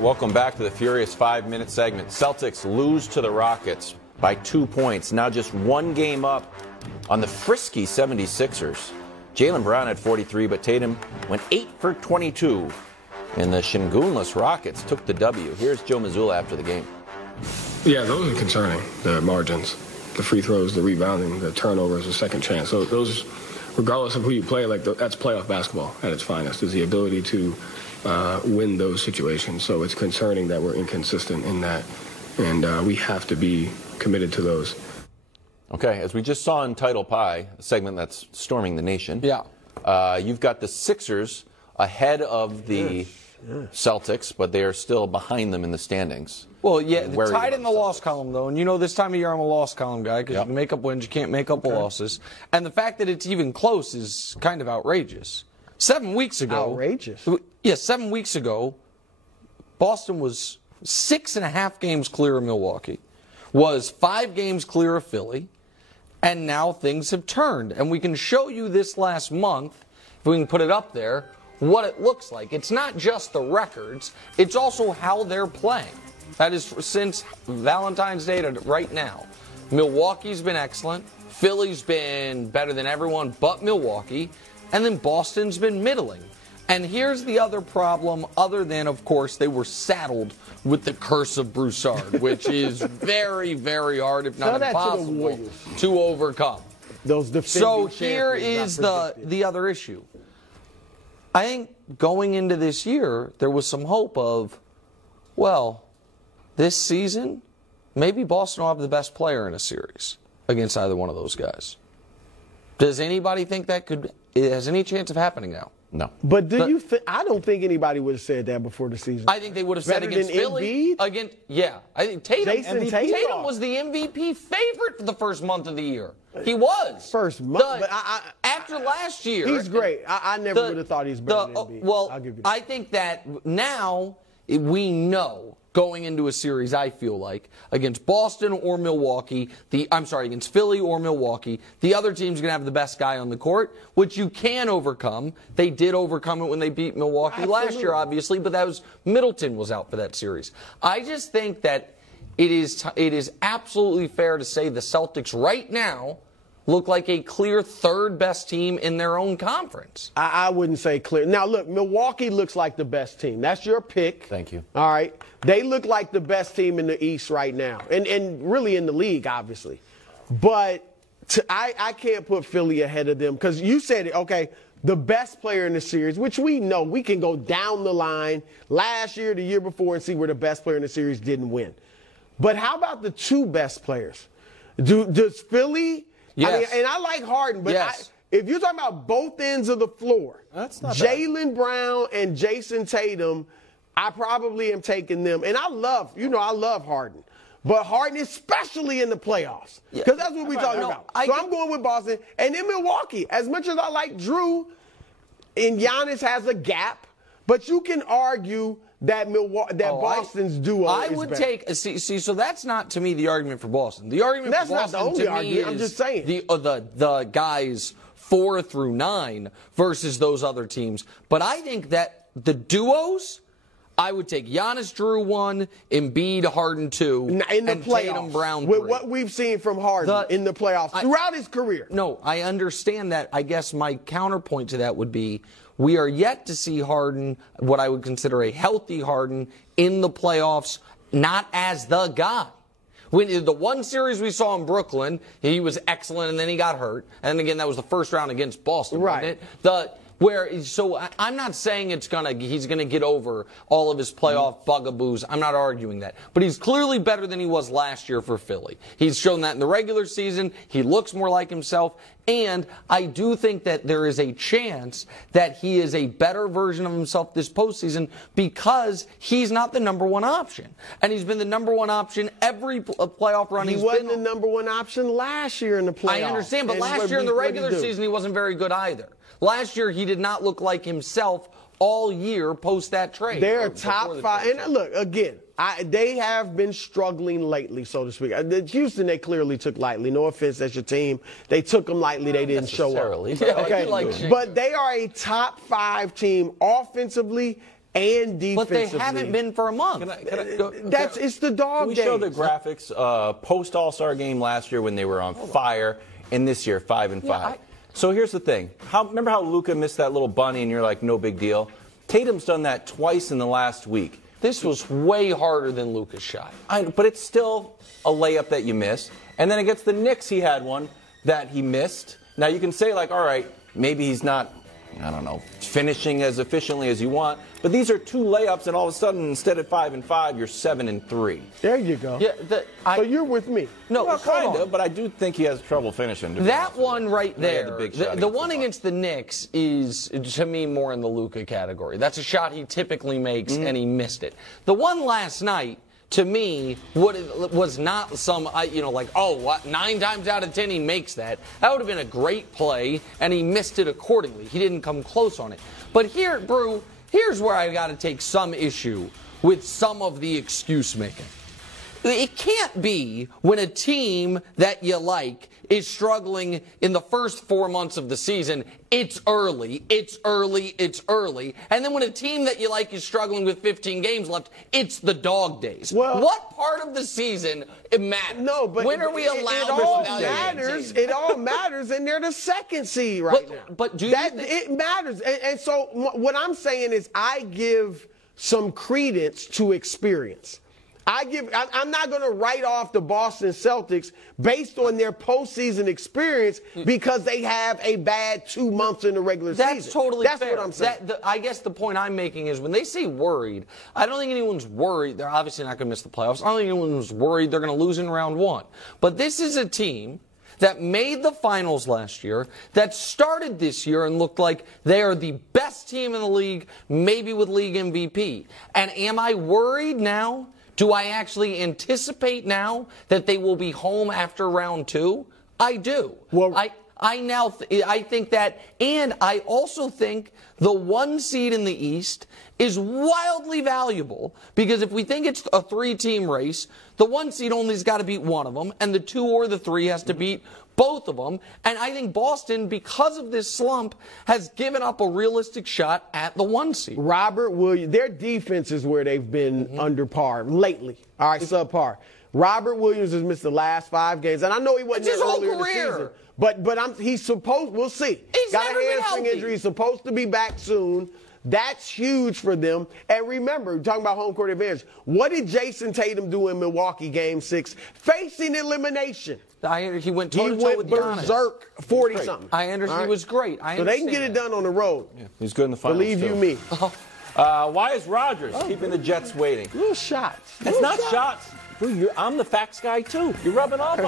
Welcome back to the Furious 5-minute segment. Celtics lose to the Rockets by 2 points. Now just one game up on the frisky 76ers. Jaylen Brown had 43, but Tatum went 8 for 22. And the shingunless Rockets took the W. Here's Joe Mazzulla after the game. Yeah, those are concerning, the margins. The free throws, the rebounding, the turnovers, the second chance. So those, regardless of who you play, that's playoff basketball at its finest, is the ability to win those situations. So it's concerning that we're inconsistent in that, and we have to be committed to those. Okay, as we just saw in Title Pie, a segment that's storming the nation. Yeah. You've got the Sixers ahead of the Celtics, but they are still behind them in the standings. Well, yeah, tied in the loss column, though. And you know this time of year I'm a loss column guy because you can make up wins, you can't make up losses. And the fact that it's even close is kind of outrageous. 7 weeks ago. Outrageous? Yeah, 7 weeks ago, Boston was 6.5 games clear of Milwaukee, was 5 games clear of Philly, and now things have turned. And we can show you this last month, if we can put it up there, what it looks like. It's not just the records, it's also how they're playing. That is since Valentine's Day to right now. Milwaukee's been excellent. Philly's been better than everyone but Milwaukee. And then Boston's been middling. And here's the other problem, other than, of course, they were saddled with the curse of Broussard, which is very, very hard, if not impossible, to overcome. So here is the other issue. I think going into this year, there was some hope of, well, this season, maybe Boston will have the best player in a series against either one of those guys. Does anybody think that has any chance of happening now? No. But I don't think anybody would have said that before the season. I think they would have said against Philly. I think Tatum was the MVP favorite for the first month of the year. He was. First month. But after last year. He's great. I never would have thought he's better than Embiid. Well, I'll give you that. I think that now we know going into a series, I feel like, against Boston or Milwaukee, against Philly or Milwaukee, the other team's going to have the best guy on the court, which you can overcome. They did overcome it when they beat Milwaukee last year, obviously, but Middleton was out for that series. I just think that it is absolutely fair to say the Celtics right now look like a clear third best team in their own conference. I wouldn't say clear. Now, look, Milwaukee looks like the best team. That's your pick. Thank you. All right. They look like the best team in the East right now, and really in the league, obviously. But I can't put Philly ahead of them because you said it, okay, the best player in the series, which we know we can go down the line last year, the year before, and see where the best player in the series didn't win. But how about the two best players? Does Philly... Yes. I like Harden, but yes. If you're talking about both ends of the floor, Jaylen Brown and Jason Tatum, I probably am taking them. And I love Harden. But Harden, especially in the playoffs, because that's what we're talking about. So I'm going with Boston. And in Milwaukee, as much as I like Drew, and Giannis has a gap, but you can argue that Boston's duo I is would better. take so that's not to me the argument for Boston. The argument that's for Boston not the only to argument. me is I'm just saying the guys 4 through 9 versus those other teams. But I think that the duos, I would take Giannis, Drew 1, Embiid, Harden 2, in the and playoffs, Tatum, Brown 3. With what we've seen from Harden in the playoffs throughout his career. No, I understand that. I guess my counterpoint to that would be we are yet to see Harden, what I would consider a healthy Harden, in the playoffs, not as the guy. When the one series we saw in Brooklyn, he was excellent, and then he got hurt. And again, that was the first round against Boston, right? Wasn't it? So I'm not saying he's gonna get over all of his playoff bugaboos. I'm not arguing that, but he's clearly better than he was last year for Philly. He's shown that in the regular season. He looks more like himself, and I do think that there is a chance that he is a better version of himself this postseason because he's not the number one option, and he's been the number one option every playoff run. He wasn't the number one option last year in the playoffs. I understand, but last year in the regular season he wasn't very good either. Last year, he did not look like himself all year post that trade. They're top 5. And look, again, they have been struggling lately, so to speak. Houston, they clearly took lightly. No offense, that's your team. They took them lightly. They didn't show up. Yeah, okay, but they are a top 5 team offensively and defensively. But they haven't been for a month. It's the dog days. We show the graphics post All-Star game last year when they were on fire, and this year 5-5. So here's the thing. Remember how Luka missed that little bunny, and you're like, no big deal? Tatum's done that twice in the last week. This was way harder than Luka's shot. But it's still a layup that you miss. And then against the Knicks, he had one that he missed. Now, you can say, like, all right, maybe he's not, I don't know, finishing as efficiently as you want. But these are 2 layups, and all of a sudden, instead of 5-5, you're 7-3. There you go. Yeah, so you're with me. No, well, kind of, but I do think he has trouble finishing. That one right there, the one the against the Knicks is, to me, more in the Luka category. That's a shot he typically makes, and he missed it. The one last night, to me, was not some, like, oh, what, 9 times out of 10 he makes that. That would have been a great play, and he missed it accordingly. He didn't come close on it. But here, Brew, here's where I got to take some issue with some of the excuse making. It can't be when a team that you like is struggling in the first 4 months of the season, it's early. And then when a team that you like is struggling with 15 games left, it's the dog days. Well, what part of the season it matters? No, but when are we allowed it all matters? It all matters, and they're the 2nd seed right now. But do it matters. And so what I'm saying is I give some credence to experience. I'm not going to write off the Boston Celtics based on their postseason experience because they have a bad 2 months in the regular season. That's totally fair. That's what I'm saying. I guess the point I'm making is when they say worried, I don't think anyone's worried. They're obviously not going to miss the playoffs. I don't think anyone's worried they're going to lose in round 1. But this is a team that made the finals last year, that started this year and looked like they are the best team in the league, maybe with league MVP. And am I worried now? Do I actually anticipate now that they will be home after round 2? I do. Well, I think that, and I also think the 1 seed in the East is wildly valuable because if we think it's a 3-team race, the 1 seed only has got to beat one of them, and the 2 or the 3 has to beat both of them. And I think Boston, because of this slump, has given up a realistic shot at the 1 seed. Robert Williams, their defense is where they've been under par lately. All right, subpar. Robert Williams has missed the last 5 games, and I know he wasn't there earlier in the season. But he's supposed. We'll see. He's got never a been hamstring healthy. injury. He's supposed to be back soon. That's huge for them. And remember, talking about home court advantage, what did Jason Tatum do in Milwaukee Game 6? Facing elimination. He went toe-to-toe with Giannis. Berserk 40-something. I understand. He was great. So they can get it done on the road. Yeah, he's good in the finals. Believe you me. Why is Rodgers keeping the Jets waiting? Little shots. It's not shots. I'm the facts guy, too. You're rubbing off on me.